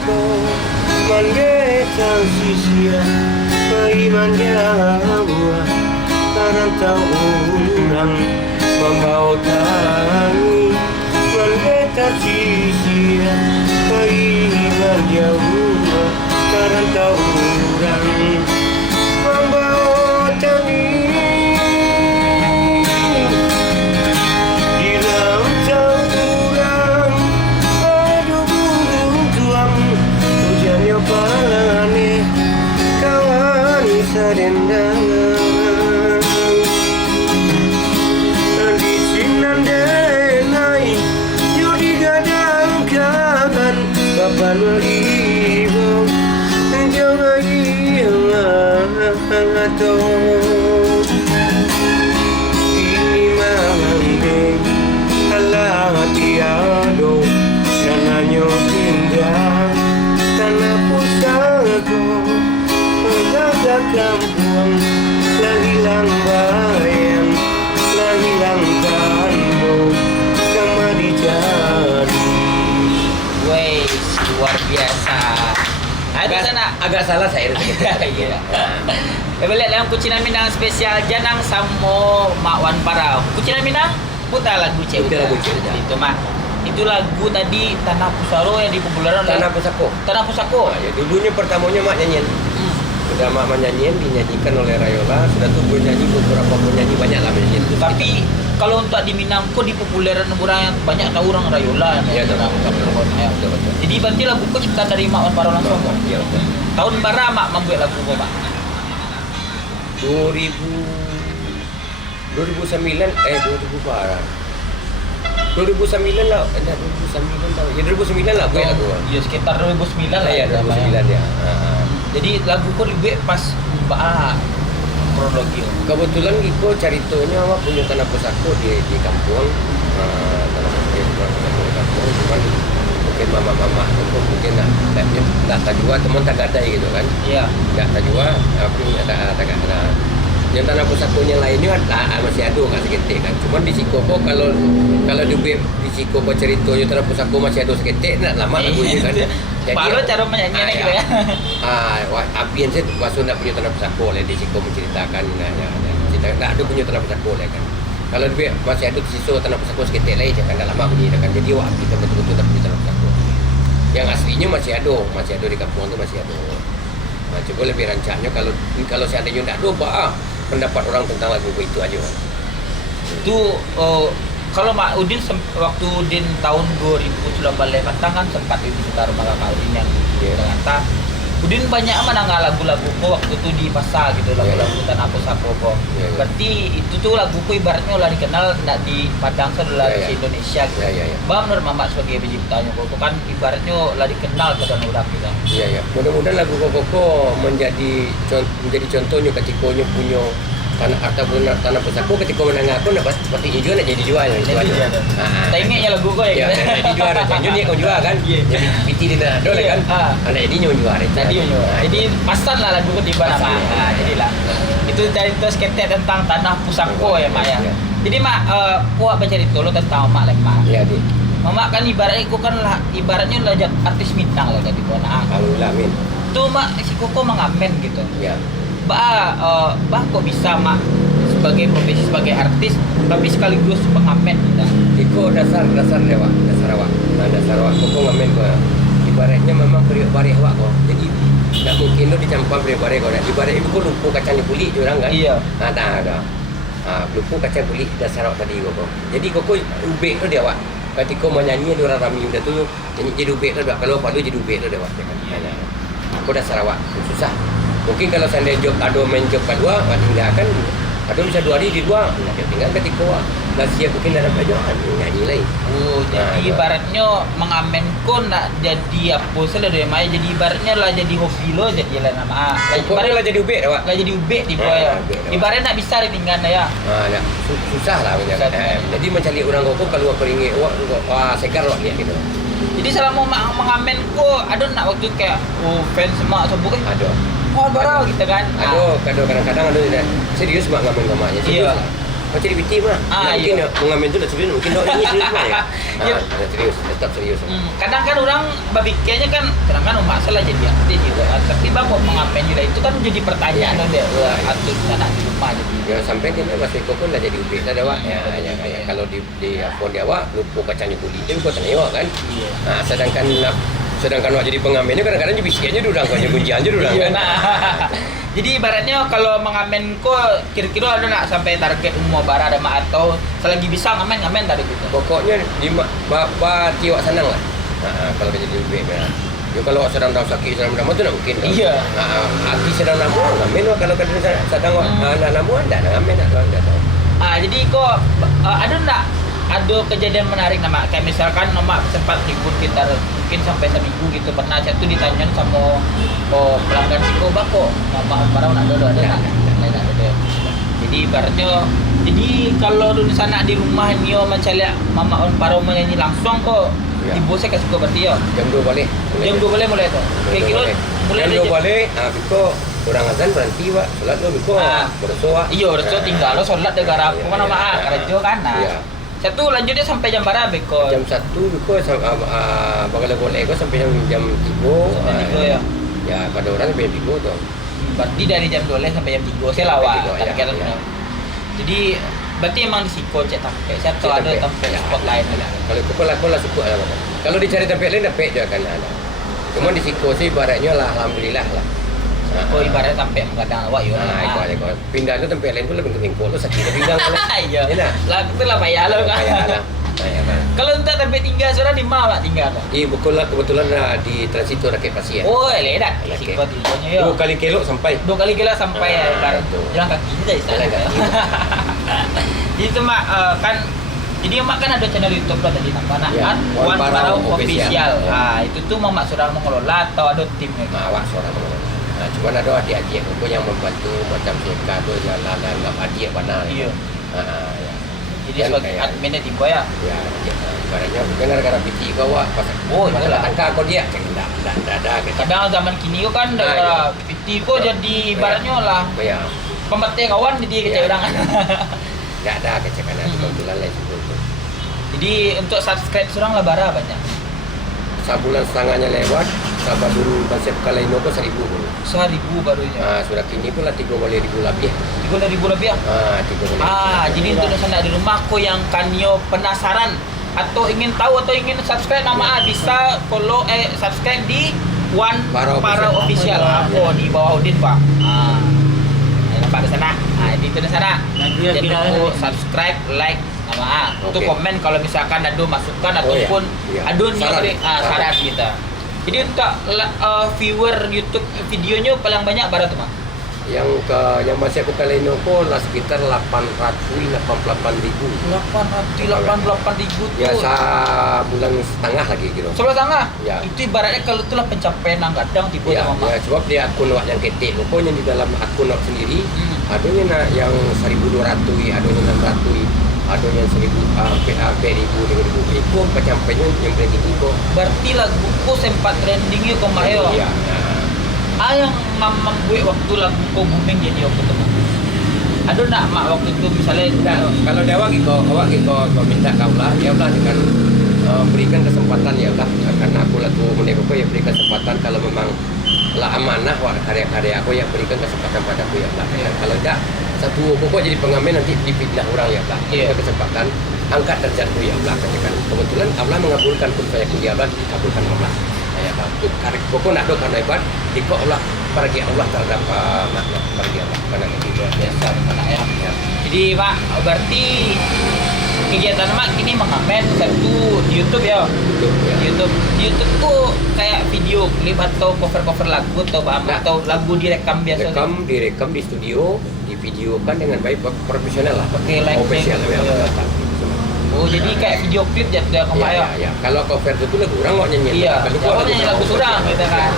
ko Mandetang sisia Paimanjawa Karantau orang Membawa tangi Mandetang sisia Paimanjawa Karantau orang Membawa tangi Sarendang di sinandenai yo digadang kaban kapan ibu jangan ngato ini mangandeng Allah tiado nananyo pindah tanah pusako Laga kampung, lahilang bayan, lahilang kampung, kemari jadi. Wes, luar biasa. Ada sana Agak salah saya. Iya. Balik lang Kucina Minang spesial Janang Samo Makwan Parau. Kucina Minang putar lagu cewek. Putar lagu cewek. Itu mah. Itu lagu tadi Tanah Pusaro yang dipopulerkan Tanah Pusako. Tanah Pusako. Ya, dulunya pertamanya mak nyanyian. Sudah mak nyanyian dinyanyikan oleh Rayola. Sudah tuh gue nyanyi beberapa penyanyi banyak lah menyanyian itu. Tapi kalau untuk di Minang kok dipopulerkan orang yang banyak tahu orang Rayola. Iya, betul. Jadi berarti lagu kok ciptaan dari Makwan Parau langsung. Iya, betul. Tahun berapa mak membuat lagu kok, Pak? 2009 parah 2009 lah 2009 lah ya 2009 lah gue lagu Iya sekitar 2009 lah ya 2009 ya jadi lagu kok dibuat pas kronologi kebetulan Iko caritonya awak punya tanah pusako di kampung tanah pusako di kampung cuman mungkin mama itu mungkin nggak tahu juga teman tak ada gitu kan iya nggak tahu juga tapi tak ada yang tanah pusakonya lainnya masih ada nggak seketik kan cuman di Sikopo kalau di web di Sikopo ceritanya tanah pusako masih ada seketik nak lama lagunya kan jadi baru cara menyanyinya gitu ya apian saya wasu nak punya tanah pusako oleh di Sikopo menceritakan nggak ada punya tanah pusako oleh kan kalau di web masih ada sisa tanah pusako seketik lain jangan nggak lama bunyi kan jadi wah kita betul-betul tak punya tanah pusako yang aslinya masih ada di kampung itu masih ada nah, coba lebih rancangnya kalau seandainya tidak ada pendapat orang tentang lagu itu aja itu kalau Mak Udin waktu Udin tahun 2019 kan sempat di sekitar Malaka Udin yang ternyata Udin banyak mana nggak lagu-lagu kok waktu itu di pasar gitu lagu-lagu Tanah Pusako kok berarti itu tuh lagu kok ibaratnya udah dikenal nggak di Padang sebelah di Indonesia gitu Bang menurut Mama sebagai penciptanya kok kan ibaratnya udah dikenal ke dan udah gitu mudah-mudahan lagu Koko menjadi contohnya ketika punya tanah pusako ketika menengah pun dapat seperti hijau nak jadi jual itu aja. Tak ingatnya lagu kau ya. Jadi jual aja. Jadi kau jual kan. Jadi piti di tanah dole kan. Anak ini nyawa jual. Jadi jadi pasan lah lagu kau tiba nama. Jadilah itu dari terus ketek tentang tanah pusako ya Mak ya. Jadi Mak kau baca itu lo tentang Mak Lemah. Iya di. Mama kan ibaratnya kau kan lah ibaratnya lah artis bintang lah jadi kau nah. Alhamdulillah amin. Tuh Mak si Koko mengamen gitu. Iya. Bah kok bisa Mak sebagai profesi sebagai artis tapi sekaligus pengamen kita. Iko dasar dewa, dasar awak kok ngamen kok. Ibaratnya memang beri awak kok. Jadi tak mungkin lo dicampur beri kok. Ibarat itu kok lumpuh kacang di kulit orang kan. Iya. Ada. Lumpuh kacang kulit dasar awak tadi kok. Jadi kok ubek tu dia awak. Ketika menyanyi dia orang ramai udah tu jadi ubek tu dah. Kalau palu jadi ubek tu dia awak. Aku dasar awak susah. Mungkin kalau saya job main job kedua, tinggalkan. Ada bisa 2 hari di dua, tinggal ketika dah siap mungkin ada pelajaran nyanyi lagi. Jadi ibaratnya mengamen kok nak jadi apa selalu dia main jadi ibaratnya lah jadi hobi lo jadi lah nama. Ibaratnya lah jadi ubek dah. Lah jadi ubek di bawah. Ibaratnya nak bisa ditinggal ya. Susah lah banyak. Jadi mencari orang kok kalau aku ringgit, segar lah dia gitu. Jadi selama mengamen kok ada nak waktu kayak fans mak sebut ada. Barang gitu kan. Kadang-kadang ada serius mak ngamen ke maknya. Iya. Macam di BT mah. Mungkin iya. pengamen tu dah serius, mungkin dah ini serius mah ya. Ya. Serius, tetap serius. Kadang kan orang babiknya kan kadang kan masalah jadi aktif juga. Tapi bapak pengamen juga itu kan jadi pertanyaan dia aktif sana di rumah jadi. Ya sampai dia Mas Eko pun dah jadi ubik dah awak. Ya, kalau di phone dia awak lupa kacanya kulit tu kau tanya kan. Iya. Sedangkan awak jadi pengamen ni kadang-kadang je bisikannya dudang kau je kuncian je dudang kan. Jadi ibaratnya kalau mengamen kok kira-kira ada nak sampai target umur bara ada mak atau selagi bisa ngamen tadi gitu. Pokoknya di bapa tiwak senang lah. Kalau jadi ubik ya. Ya kalau awak sedang sakit sedang nama tu nak mungkin. Iya. Hati sedang nama ngamen lah kalau kadang sedang nak nama anda nak ngamen tak tahu. Jadi kok ada kejadian menarik nama kayak misalkan nama sempat libur sekitar mungkin sampai seminggu gitu pernah saya tuh ditanya sama pelanggan Siko bako nama barang ada jadi ibaratnya jadi kalau di sana di rumah Nio macam lihat mama on paro menyanyi langsung kok ibu saya kasih kau berarti ya jam 2 balik boleh tuh kira-kira mulai jam 2 balik Biko orang azan berhenti Pak solat lo Biko bersoa iya bersoa tinggal lo solat negara aku mana kerja kan satu lanjutnya sampai jam berapa Beko? Jam 1 Beko bakal boleh Beko sampai jam 3. Ya. Ya pada orang sampai jam 3 tu. Berarti dari jam 2 sampai jam 3 saya lawa. Ya. Jadi berarti emang di Siko cek tempat. Saya tahu ada tempat spot lain ada. Kalau aku lah suka lah. Kalau dicari tempat lain dapat je kan ada. Cuma di Siko sih ibaratnya lah alhamdulillah lah. Ibaratnya sampai mengadang awak yo. Ikut. Pindah tu tempat lain pun lebih bengkok lu sakit pinggang kan. Iya. Lah itu lah payah lo kan. Kalau entah tempat tinggal seorang di mana tinggal? Kebetulan di transito rakyat pasien. Oh, ledak. Siko tinggalnya yo. 2 kali kelok sampai. Ya kan. Jalan kaki saja di sana. Jadi itu mak kan jadi mak kan ada channel YouTube lah tadi namanya Wan Parau Official. Itu tuh mak sudah mengelola atau ada timnya? Awak sudah mengelola. Cuma ada adik-adik aku yang membantu macam mereka tu jalan anggap adik mana. Iya. Jadi kan sebagai adminnya tiba ya. Ya, ibaratnya bukan gara-gara PT kau awak pas. Itulah. Tangka kau dia ada. Kadang zaman kini kan gara PT kau jadi ibaratnya lah. Ya. Pembatik kawan jadi kecewa. Enggak ada kecekan kebetulan lah itu. Jadi untuk subscribe surang lah bara banyak. Sebulan setengahnya lewat, sabar dulu konsep kali ini pun 1,000 dulu. 1,000 barunya. Sudah kini pun lah 30,000 lebih. 30,000 lebih ya? 30,000. Jadi untuk sana di rumah ko yang kanyo penasaran atau ingin tahu atau ingin subscribe nama bisa follow subscribe di Wan Parau Official. Di bawah Udin Pak. Nampak di sana. Itu di sana. Jangan lupa subscribe, like nama itu komen kalau misalkan ada masukan ataupun ada syarat kita. Jadi untuk viewer YouTube videonya paling banyak berapa tuh, Mak? Yang masih aku kali ini pun lah sekitar 888,000. 888,000 tuh. Ya sebulan setengah lagi gitu. Sebulan setengah? Ya. Itu ibaratnya kalau itulah pencapaian yang kadang tiba sama ya, sebab dia akun awak yang ketik. Pokoknya di dalam akun awak sendiri adanya yang 1,200, adanya 600, adanya 1,000 itu pencapaiannya yang paling tinggi kok. Berarti lagu kok sempat trendingnya kok Mak yo. Iya. Yang membuat waktu lagu kok booming jadi aku teman. Ada nak Mak waktu itu misalnya kalau dewa awak minta kaulah ya ulah dengan berikan kesempatan ya ulah karena aku lagu meneko ya berikan kesempatan kalau memang lah amanah karya-karya aku yang berikan kesempatan padaku ya ulah kalau tidak satu pokok jadi pengamen nanti difitnah orang ya ulah berikan kesempatan angkat derajatku ya ulah katakan kebetulan Allah mengabulkan pun saya kuliah dikabulkan Allah saya tahu karek pokok nak do karena ibadah dikok Allah pergi Allah terhadap pergi Allah karena itu biasa karena ya. Jadi Pak berarti kegiatan Mak ini mengamen satu di YouTube ya. Di YouTube tuh kayak video klip atau cover lagu atau apa atau lagu direkam biasa. Direkam di studio, divideokan dengan baik profesional lah. Pakai live official ya. Oh jadi kayak video klip ya kemarin. Ya. Kalau cover itu lagu orang kok nyanyi. Iya. Kalau nyanyi lagu surang gitu kan.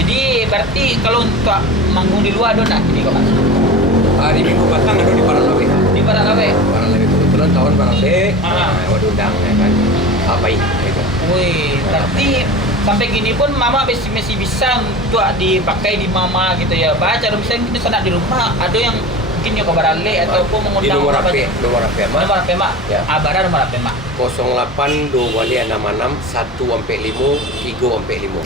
Jadi berarti kalau untuk manggung di luar ada nak ini kok Pak? Hari Minggu Batang ada di Paralawe. Di Paralawe. Kebetulan tahun Paralawe. Waduh undang ya kan. Apa itu? Wih, berarti sampai gini pun Mama masih bisa untuk dipakai di Mama gitu ya. Baca misalnya kita sana di rumah ada yang mungkin yo kabar ale ataupun Di mengundang nomor HP mak. Nomor HP mak. Ya. Bara nomor HP mak. 08 2 66 1 sampai 5 3 sampai 5.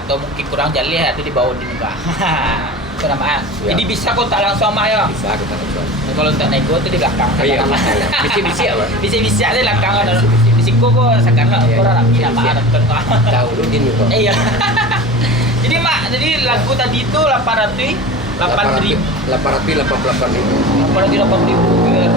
Atau mungkin kurang jali ada di bawah di muka. Itu nama. Ya. Jadi bisa kontak langsung sama ya. Bisa kita langsung. Kalau tak nego tu di belakang. Iya. Bisi-bisi apa? Bisa-bisa ada belakang ada. Bisi-bisi. Bisiko ko sekarang Iya, orang nak iya. nama nonton ko. Tahu lu din itu. Iya. Jadi mak, jadi lagu tadi itu 800 8.000 888 ribu. 880.000 viewer.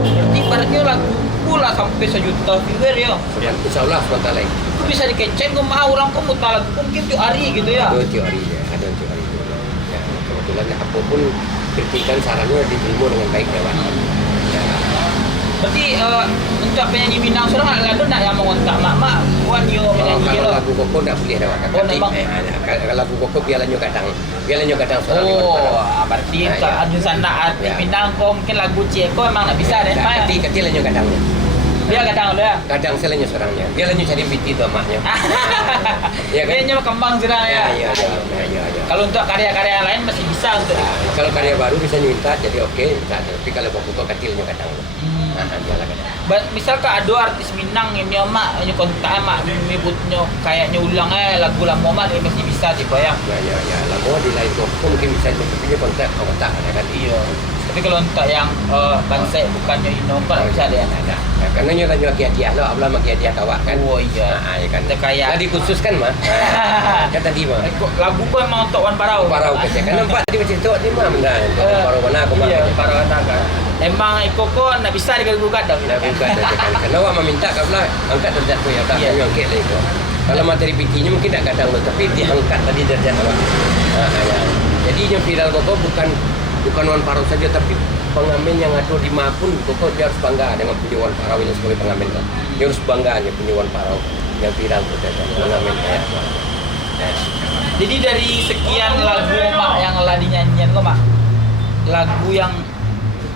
Berarti ibaratnya lagu pula sampai 1 juta viewer ya. Insya Allah sebentar lagi. Itu bisa dikeceng ke mau orang kok mutar lagu mungkin tiap hari gitu ya. Ada teori ya, ada teori itu. Ya, kebetulan apapun kritikan sarannya diterima dengan baik ya Pak. Ya, Berarti untuk penyanyi Minang seorang lagu nak yang mengontak mak buat yo penyanyi kalau lo. lagu koko tak boleh dah. Oh, memang. Kalau lagu koko biarlah kadang seorang di Oh, mana. berarti Nah, untuk ya. adu sana arti Ya. Minang kok mungkin lagu Ceko emang nak bisa deh. Mak. Kecil lanyo kadangnya. Dia kadang ada. Kadang saya lanyo seorangnya. Dia lanyo cari biti tu maknya. Ya kan? Dia nyawa kembang serang ya. Ya. Kalau untuk karya-karya lain masih bisa untuk. Kalau karya baru bisa minta jadi oke, minta. Tapi kalau koko kecilnya kadang. Hmm. Nah, dialah kadang. Misal ada artis Minang ini mak ini kontak mak menyebutnya kayaknya ulangnya lagu lama mak dia masih bisa tiba ya. Ya. Lama di lain koko mungkin bisa tapi kontak ada kan. Iya. Tapi kalau untuk yang bansai bukannya Ino kan bisa deh. Ada. Ya, karena nyoba hadiah lo, abla maki hadiah kawak kan. Oh iya. Nah, ya kan. Itu kayak Nah, dikhususkan mah. Kan tadi mah. lagu kok emang untuk Wan Parau. Parau kerja kan nampak tadi macam tu ni mah benda. Parau mana aku mah. Iya, Parau kan. Emang Iko kok nak bisa diganggu-gugat dah. Dah buka dah kan. Kalau awak meminta kabla angkat derajat tu ya tak Iya. angkat lah itu. Kalau materi PT-nya mungkin tak kadang lo tapi diangkat tadi derajat awak. Ya. Jadi yang viral koko bukan Wan Parau saja tapi pengamen yang ada di Mapun koko dia harus bangga dengan punya Wan Parau ini sebagai pengamen kan. Dia harus bangga aja punya Wan Parau yang viral tu pengamen ya. Jadi dari sekian lagu mak yang lah dinyanyian lo mak,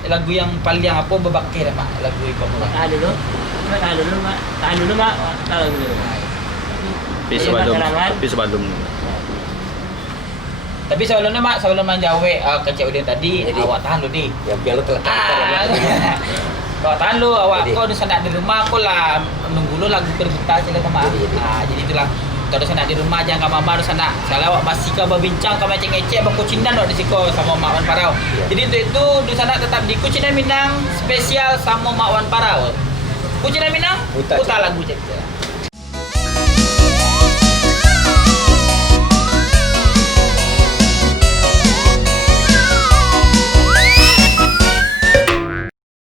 lagu yang paling apa bebakir mak lagu Iko mak. Tahan dulu mak. Tahan dulu. Piso Bandung. Tapi sebelumnya mak sebelum main Jawa ke Cik Udin tadi Jadi, awak tahan dulu di. Yang biar lo telah Kau tahan lu awak Jadi. kau di sana di rumah aku lah menunggu lu lagu berita sila ke mak. Jadi. Jadi itulah kau di sana di rumah jangan ke mama di sana. Kalau awak masih kau berbincang kau macam ngecek berkucinan di siko sama Mak Wan Parau. Ya. Jadi untuk itu di sana tetap di Kucinan Minang spesial sama Mak Wan Parau. Kucinan Minang Putar putar lagu cek.